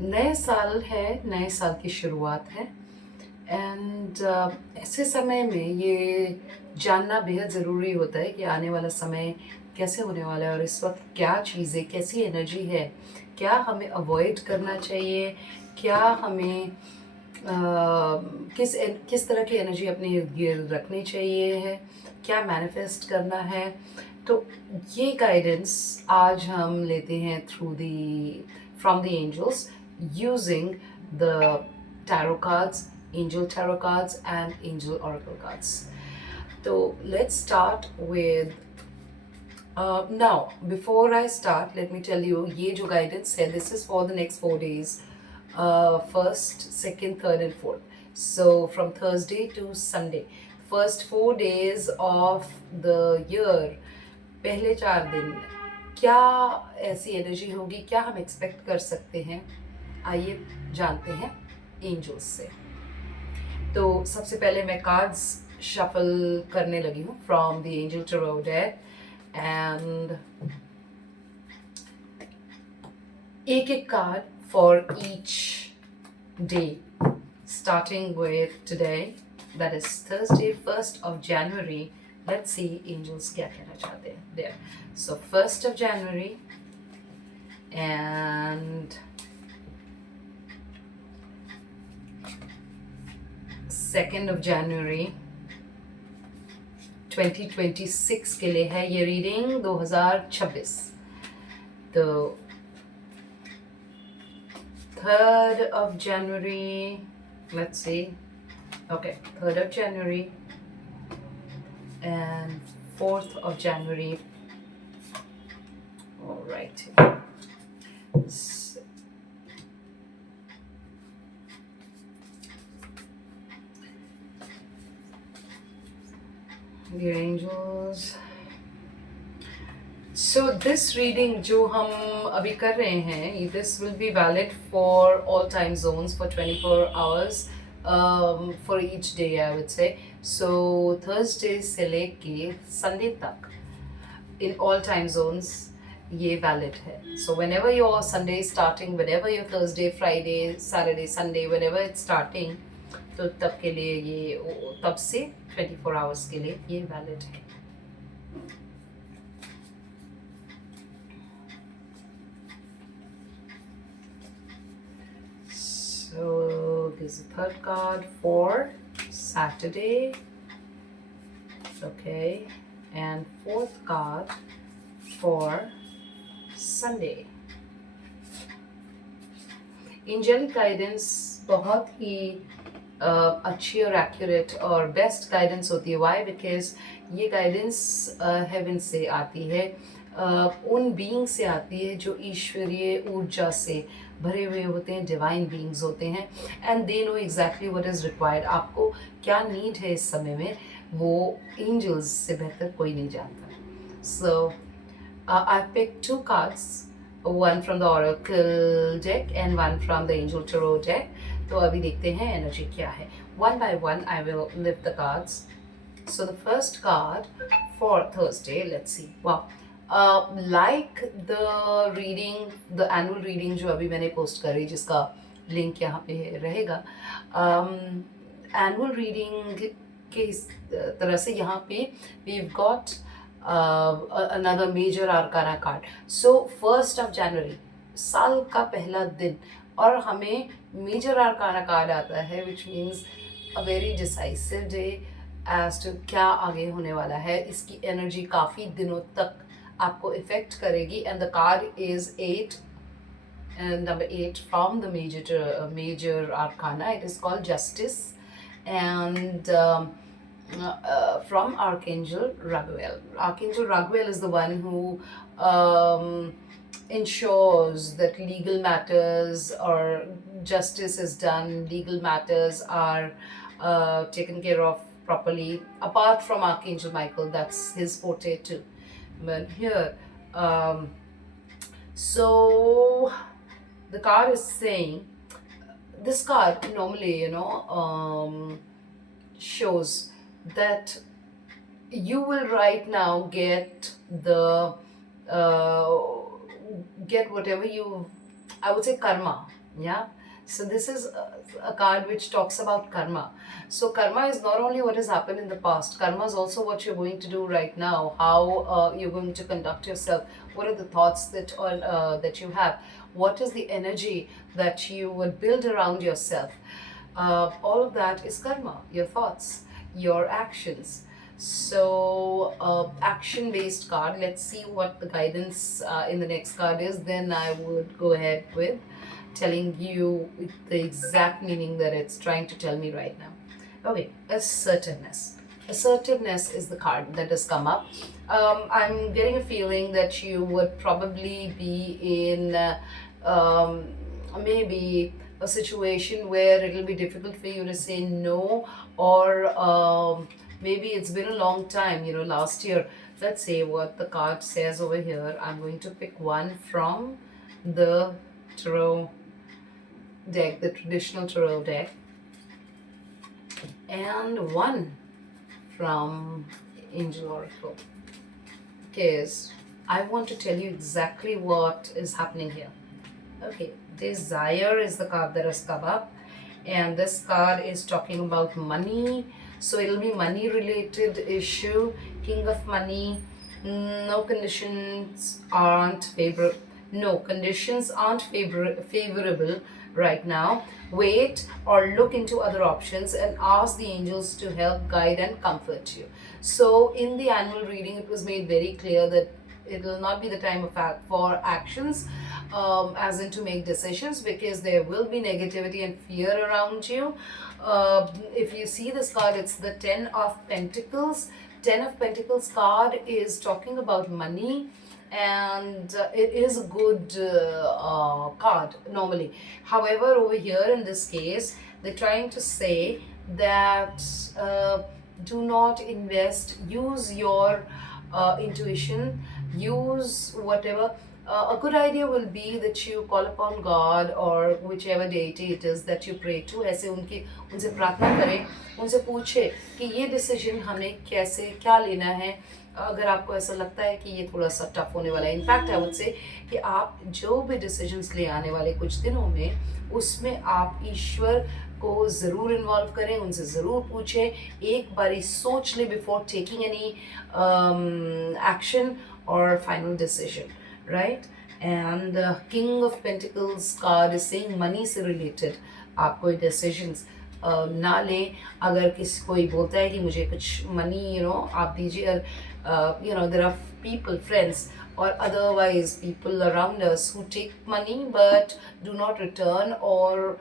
नए साल है, नए साल की शुरुआत है एंड ऐसे समय में ये जानना बेहद ज़रूरी होता है कि आने वाला समय कैसे होने वाला है और इस वक्त क्या चीज़ें, कैसी एनर्जी है, क्या हमें अवॉइड करना चाहिए, क्या हमें किस तरह की एनर्जी अपने इर्द गिर्द रखनी चाहिए है, क्या मैनिफेस्ट करना है। तो ये गाइडेंस आज हम लेते हैं through the from the angels using the tarot cards, angel tarot cards and angel oracle cards. So let's start with now. Before I start, let me tell you, ये जो guidance है, this is for the next 4 days, first, second, third, and fourth. So from Thursday to Sunday, first 4 days of the year, पहले 4 दिन क्या ऐसी energy होगी, क्या हम एक्सपेक्ट कर सकते हैं, आइए जानते हैं एंजल्स से। तो सबसे पहले मैं कार्ड्स शफल करने लगी हूँ from the angel tarot deck and एक एक card for each day starting with today, that is Thursday 1st of January. Let's see angels क्या कहना चाहते हैं there. So 1st of January and 2nd of January 2026 के लिए है ये रीडिंग 2026। तो 3rd of January, let's see, okay, 3rd of January and 4th of January. All right. Dear angels, so this reading जो हम अभी कर रहे हैं, this will be valid for all time zones for 24 hours for each day, I would say. So Thursday से लेके Sunday तक in all time zones ये valid है. So whenever your Sunday is starting, whenever your Thursday, Friday, Saturday, Sunday, whenever it's starting, तो तब के लिए ये, तब से 24 hours के लिए ये valid है. So this is the third card for Saturday, okay, and fourth card for Sunday. Angelic guidance बहुत ही अच्छी और एक्यूरेट और बेस्ट गाइडेंस होती है। वाई? बिकॉज ये गाइडेंस हेवन से आती है, उन बीइंग से आती है जो ईश्वरीय ऊर्जा से भरे हुए होते हैं, डिवाइन बीइंग्स होते हैं, and they know exactly what is required. आपको क्या नीड है इस समय में, वो एंजल्स से बेहतर कोई नहीं जानता। सो I pick 2 cards, one from the oracle deck and one from the angel tarot deck. तो अभी देखते हैं एनर्जी क्या है। One by one I will lift the cards. So the first card for Thursday, let's see. Wow. Like the reading, the annual reading जो अभी मैंने post करी, जिसका लिंक यहाँ पे रहेगा, एनुअल रीडिंग के इस तरह से यहाँ पे we've got another major arcana card. So 1st of January, साल का पहला दिन, और हमें मेजर आर्काना कार्ड आता है, which means a very decisive day as to क्या आगे होने वाला है। इसकी एनर्जी काफ़ी दिनों तक आपको इफेक्ट करेगी, and the card is 8 and number 8 from the major arcana. It is called Justice, and from Archangel Raguel. Archangel Raguel is the one who ensures that legal matters or justice is done, legal matters are taken care of properly. Apart from Archangel Michael, that's his forte too. But here, so the card is saying, this card normally, shows that you will right now get the get whatever you, I would say, karma, Yeah. So this is a card which talks about karma. So karma is not only what has happened in the past. Karma is also what you're going to do right now. How you're going to conduct yourself. What are the thoughts that you have? What is the energy that you would build around yourself? All of that is karma. Your thoughts, your actions. So action based card. Let's see what the guidance in the next card is. Then I would go ahead with telling you the exact meaning that it's trying to tell me right now. Okay, assertiveness. Assertiveness is the card that has come up. I'm getting a feeling that you would probably be in maybe a situation where it'll be difficult for you to say no, or maybe it's been a long time, last year. Let's say what the card says over here. I'm going to pick one from the tarot deck, the traditional tarot deck, and one from Angel Oracle. Because I want to tell you exactly what is happening here. Okay, desire is the card that has come up, and this card is talking about money. So it'll be money related issue. King of money. No conditions aren't favorable. No conditions aren't favorable right now. Wait or look into other options and ask the angels to help guide and comfort you. So in the annual reading, it was made very clear that it will not be the time for actions, as in to make decisions, because there will be negativity and fear around you. If you see this card, it's the 10 of Pentacles. 10 of Pentacles card is talking about money, and it is a good card normally. However, over here in this case, they're trying to say that do not invest, use your intuition, use whatever. A good idea will be that you call upon God or whichever deity it is that you pray to. ऐसे उनसे प्रार्थना करें, उनसे पूछे कि ये decision हमें कैसे क्या लेना है। अगर आपको ऐसा लगता है कि ये थोड़ा सा टफ होने वाला है, इनफैक्ट आई वुड से कि आप जो भी डिसीजंस ले आने वाले कुछ दिनों में, उसमें आप ईश्वर को ज़रूर इन्वॉल्व करें, उनसे ज़रूर पूछें, एक बारी सोच लें बिफोर टेकिंग एनी एक्शन और final decision, right. And king of pentacles card is saying money से रिलेटेड आप कोई डिसीजंस ना लें। अगर किसी कोई बोलता है कि मुझे कुछ मनी आप दीजिए, there are people, friends or otherwise people around us who take money but do not return, or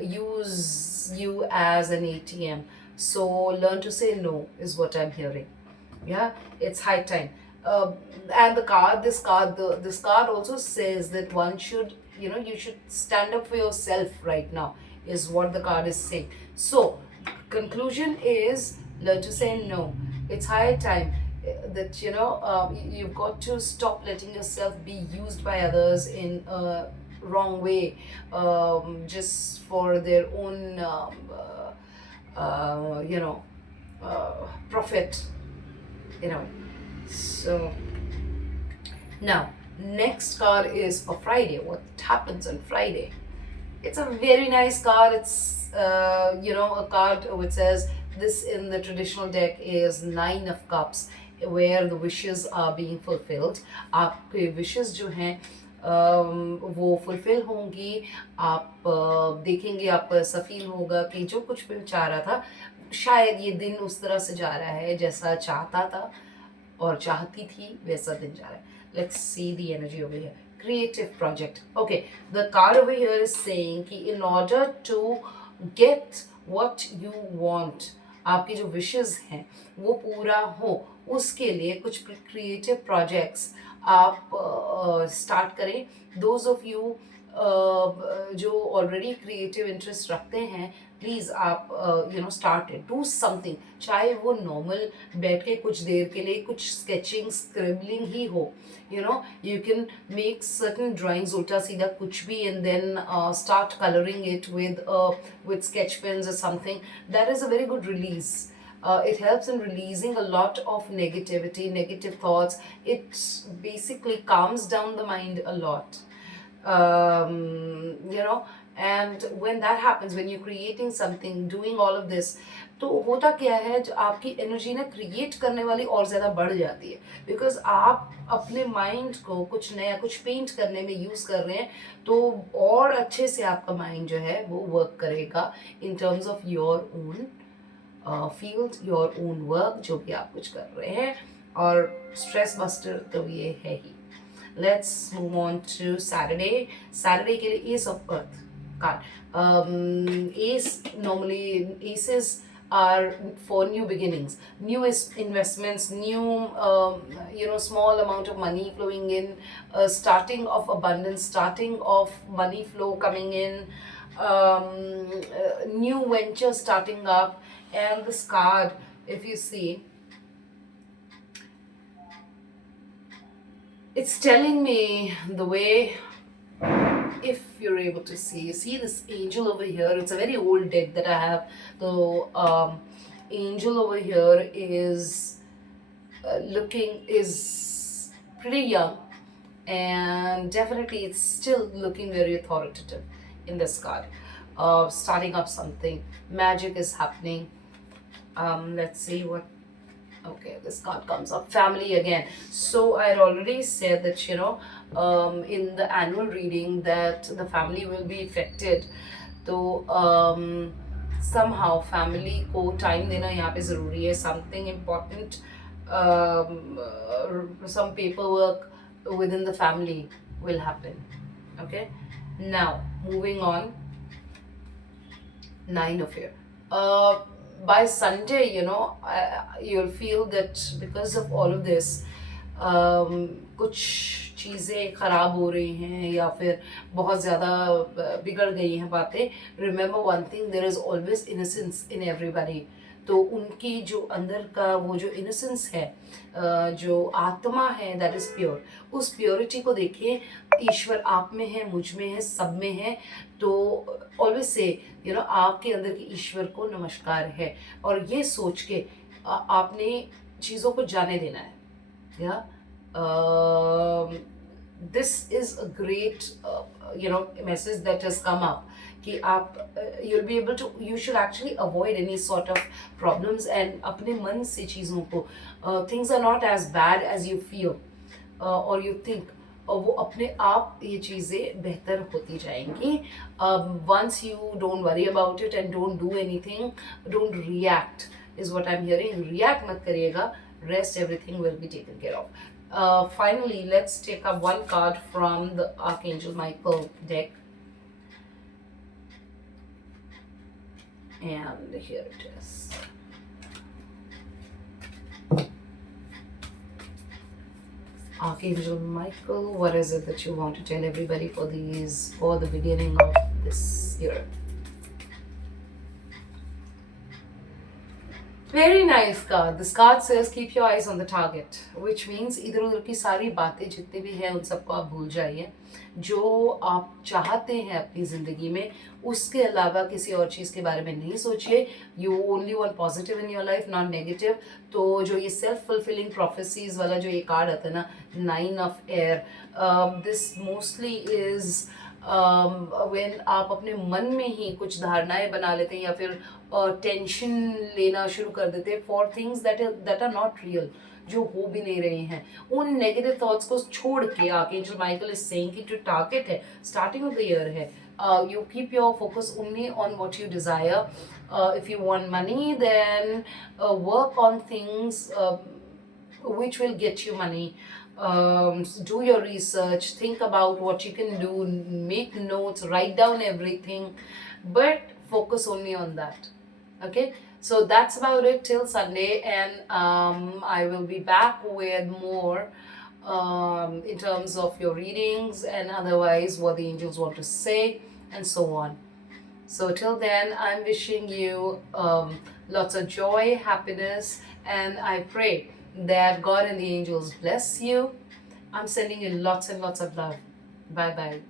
use you as an ATM. So learn to say no is what I'm hearing. Yeah, it's high time. And this card also says that one should, you should stand up for yourself right now, is what the card is saying. So conclusion is learn to say no. It's high time that you've got to stop letting yourself be used by others in a wrong way, just for their own profit, so now next card is for Friday. What happens on Friday? It's a very nice card. It's a card which says this in the traditional deck is 9 of Cups, where the wishes are being fulfilled. आपके wishes जो हैं वो fulfill होंगी। आप देखेंगे, आपको ऐसा feel होगा कि जो कुछ भी चाह रहा था, शायद ये दिन उस तरह से जा रहा है जैसा चाहता था और चाहती थी, वैसा दिन जा रहा है। Let's see the energy over here. Creative project. Okay, the card over here is saying कि in order to get what you want, आपकी जो wishes हैं वो पूरा हो, उसके लिए कुछ क्रिएटिव प्रोजेक्ट्स आप स्टार्ट करें। दोज ऑफ यू जो ऑलरेडी क्रिएटिव इंटरेस्ट रखते हैं, प्लीज़ आप स्टार्ट डू समथिंग, चाहे वो नॉर्मल बैठ के कुछ देर के लिए कुछ स्केचिंग स्क्रिबलिंग ही हो, you can make certain drawings, ulta सीधा कुछ भी, and then start coloring it with sketch pens or something. That is a very good release. It helps in releasing a lot of negativity, negative thoughts. It basically calms down the mind a lot. you know. And when that happens, when you're creating something, doing all of this, तो होता क्या है, जो आपकी energy ना create करने वाली और ज़्यादा बढ़ जाती है, बिकॉज आप अपने माइंड को कुछ नया, कुछ पेंट करने में यूज़ कर रहे हैं, तो और अच्छे से आपका माइंड जो है वो वर्क करेगा in terms of your own field, your own work, जो भी आप कुछ कर रहे हैं। और स्ट्रेस बस्टर तो ये है ही। Let's move on to Saturday. Saturday के लिए Ace of Earth card. Ace, normally aces are for new beginnings, new investments, new small amount of money flowing in, starting of abundance, starting of money flow coming in, new venture starting up. And this card, if you see, it's telling me the way, if you're able to see, you see this angel over here. It's a very old deck that I have. So angel over here is is pretty young, and definitely it's still looking very authoritative in this card. Starting up something, magic is happening. Let's see what. Okay, this card comes up. Family again. So I had already said that, in the annual reading, that the family will be affected. So somehow family को time देना यहाँ पे ज़रूरी है. Something important, some paperwork within the family will happen. Okay, now moving on. 9 of here. By Sunday, you'll feel that because of all of this, कुछ चीज़ें ख़राब हो रही हैं या फिर बहुत ज़्यादा बिगड़ गई हैं बातें. Remember one thing, there is always innocence in everybody. तो उनकी जो अंदर का वो जो इनोसेंस है, जो आत्मा है, दैट इज़ प्योर. उस प्योरिटी को देखिए, ईश्वर आप में है, मुझ में है, सब में है. तो ऑलवेज से आपके अंदर के ईश्वर को नमस्कार है, और ये सोच के आपने चीज़ों को जाने देना है. या this is a great message that has come up, कि आप you'll be able to, you should actually avoid any sort of problems, and अपने मन से चीज़ों को, things are not as bad as you feel or you think, और वो अपने आप ये चीज़ें बेहतर होती जाएंगी. Once you don't worry about it and don't do anything, don't react is what I'm hearing. React मत करिएगा, rest, everything will be taken care of. Finally, let's take up one card from the Archangel Michael deck. And here it is. Archangel Michael, what is it that you want to tell everybody for the beginning of this year? Very nice card. This card says keep your eyes on the target, which means इधर उधर की सारी बातें जितनी भी हैं उन सबको आप भूल जाइए. जो आप चाहते हैं अपनी ज़िंदगी में, उसके अलावा किसी और चीज़ के बारे में नहीं सोचिए. You only want positive in your life, not negative. तो जो ये सेल्फ फुलफिलिंग प्रोफेसीज वाला जो ये कार्ड आता है ना, 9 of air, this mostly is when आप अपने मन में ही कुछ धारणाएं बना लेते हैं या फिर टेंशन लेना शुरू कर देते हैं for things that are not real, जो हो भी नहीं रहे हैं. उन नेगेटिव थॉट्स को छोड़ के आर्कएंजल माइकल इज सेइंग कि जो टारगेट है, स्टार्टिंग ऑफ द ईयर है, you keep your focus only on what you desire. If you want money, then work on things which will get you money. Do your research, think about what you can do, make notes, write down everything, but focus only on that. Okay, so that's about it till Sunday, and I will be back with more in terms of your readings and otherwise what the angels want to say and so on. So till then, I'm wishing you lots of joy, happiness, and I pray that God and the angels bless you. I'm sending you lots and lots of love. Bye bye.